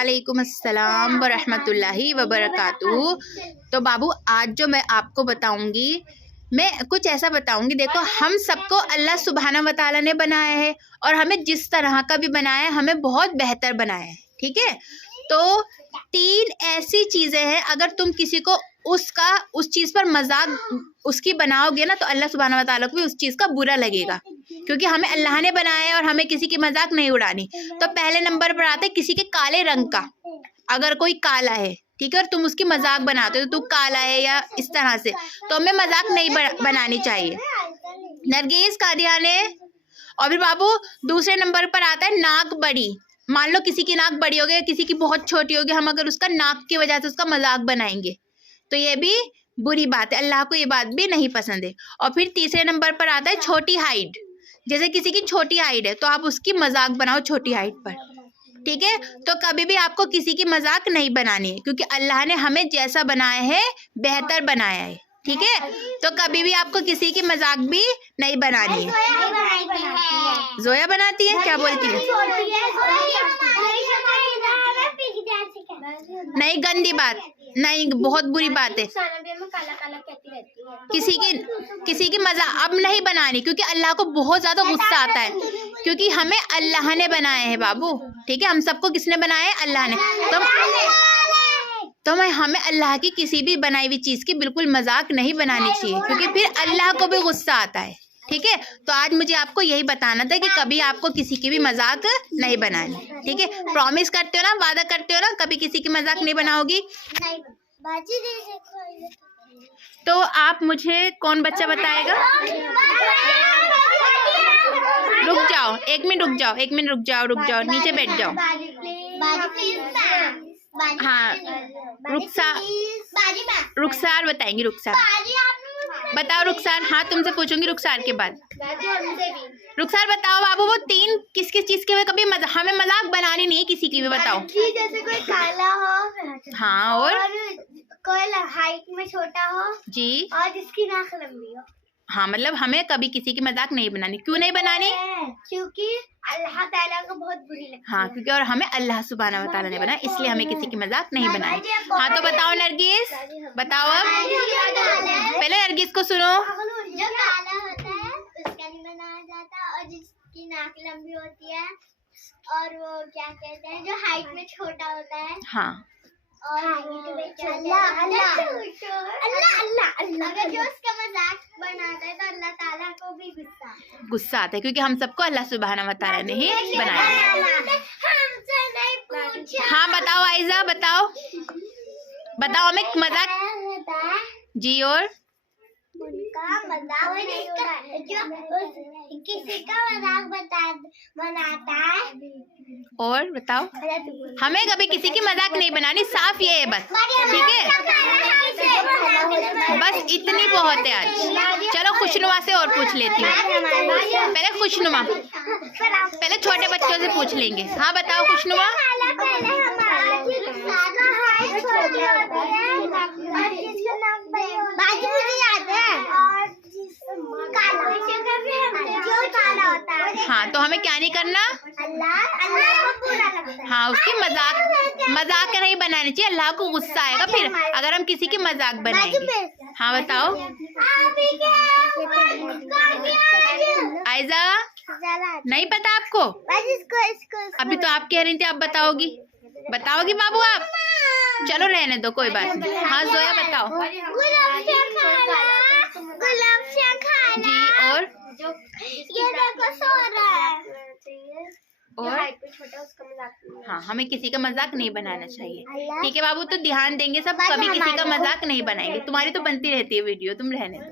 वालेकुम अस्सलाम वरहमतुल्लाहि वबरकातुहू। तो बाबू आज जो मैं आपको बताऊंगी, मैं कुछ ऐसा बताऊंगी। देखो, हम सबको अल्लाह सुब्हाना व तआला ने बनाया है और हमें जिस तरह का भी बनाया है हमें बहुत बेहतर बनाया है। ठीक है, तो 3 ऐसी चीज़ें हैं, अगर तुम किसी को उस चीज़ पर मजाक उसकी बनाओगे ना तो अल्लाह सुब्हाना व तआला को भी उस चीज़ का बुरा लगेगा, क्योंकि हमें अल्लाह ने बनाया है और हमें किसी की मजाक नहीं उड़ानी। तो पहले नंबर पर आता है किसी के काले रंग का। अगर कोई काला है, ठीक है, और तुम उसकी मजाक बनाते हो, तो तू काला है या इस तरह से, तो हमें मजाक नहीं बनानी चाहिए। नरगिस कादियाने। और फिर बाबू दूसरे नंबर पर आता है नाक बड़ी। मान लो किसी की नाक बड़ी हो गई, किसी की बहुत छोटी होगी, हम अगर उसका नाक की वजह से उसका मजाक बनाएंगे तो ये भी बुरी बात है, अल्लाह को ये बात भी नहीं पसंद है। और फिर तीसरे नंबर पर आता है छोटी हाइट। जैसे किसी की छोटी हाइट है तो आप उसकी मजाक बनाओ छोटी हाइट पर, ठीक है। तो कभी भी आपको किसी की मजाक नहीं बनानी है, क्योंकि अल्लाह ने हमें जैसा बनाया है बेहतर बनाया है, ठीक है। तो कभी भी आपको किसी की मजाक भी नहीं बनानी है। जोया बनाती है, क्या बोलती है? नहीं, गंदी बात नहीं, बहुत बुरी बात है। किसी की मजाक अब नहीं बनानी, क्योंकि अल्लाह को बहुत ज्यादा गुस्सा आता है, क्योंकि हमें अल्लाह ने बनाया है बाबू, ठीक है। हम सबको किसने बनाया है? अल्लाह ने। तो हमें अल्लाह की किसी भी बनाई हुई चीज़ की बिल्कुल मजाक नहीं बनानी चाहिए, क्योंकि फिर अल्लाह को भी गुस्सा आता है, ठीक है। तो आज मुझे आपको यही बताना था कि कभी आपको किसी की भी मजाक नहीं बनानी, ठीक है। प्रॉमिस करते हो ना, वादा करते हो ना, कभी किसी की मजाक नहीं बनाओगी? तो आप मुझे कौन बच्चा बताएगा? रुक जाओ, 1 मिनट रुक जाओ, 1 मिनट रुक जाओ, नीचे बैठ जाओ। हाँ, रुखसार बताएंगी। रुखसार बताओ। रुखसार, हाँ तुमसे पूछूंगी रुखसार के बाद। रुखसार बताओ बाबू, वो 3 किस किस चीज के कभी हमें मजाक बनानी नहीं है किसी की भी, बताओ। जैसे कोई काला हो, हाँ, और कोई हाइट में छोटा हो जी, और जिसकी नाक लंबी हो। हाँ, मतलब हमें कभी किसी की मजाक नहीं बनानी। क्यों नहीं बनानी? क्योंकि अल्लाह ताला को बहुत बुरी लगती है। हाँ, क्योंकि और हमें अल्लाह सुब्हाना व तआला ने बनाया, इसलिए हमें किसी की मजाक नहीं बनानी। हाँ, तो बताओ नरगिस, बताओ। अब पहले नरगिस को सुनो। जो काला होता है उसका नहीं बनाया जाता, और जिसकी नाक लंबी होती है और वो क्या कहते हैं, जो हाइट में छोटा होता है, हाँ, और अगर जो उसका मजाक बनाता है तो अल्लाह ताला को भी गुस्सा आता है, क्योंकि हम सबको अल्लाह सुब्हाना व तआला ने ही बनाया है। हमसे नहीं पूछा। हाँ, बताओ आयजा, बताओ हमें मजाक जी। और उनका मजाक जो किसी का मजाक बनाता है, और बताओ, हमें कभी किसी की मजाक नहीं बनानी, साफ ये है बस, ठीक है। बस इतनी बहुत है आज। चलो खुशनुमा से और पूछ लेती हूँ। पहले खुशनुमा, पहले छोटे बच्चों से पूछ लेंगे। हाँ बताओ खुशनुमा। हाँ, तो हमें क्या नहीं करना? हाँ, उसकी मजाक नहीं बनानी चाहिए, अल्लाह को गुस्सा आएगा फिर अगर हम किसी की मजाक बनाएंगे। हाँ बताओ आयजा, नहीं पता आपको? अभी तो आप कह रही थी, आप बताओगी बाबू आप? चलो रहने दो, कोई बात नहीं। हाँ जोया बताओ जी। और ये देखो सो रहा है। और हाँ, हमें किसी का मजाक नहीं बनाना चाहिए, ठीक है बाबू। तो ध्यान देंगे सब, कभी किसी का मजाक नहीं बनाएंगे। तुम्हारी तो बनती रहती है वीडियो, तुम रहने दो।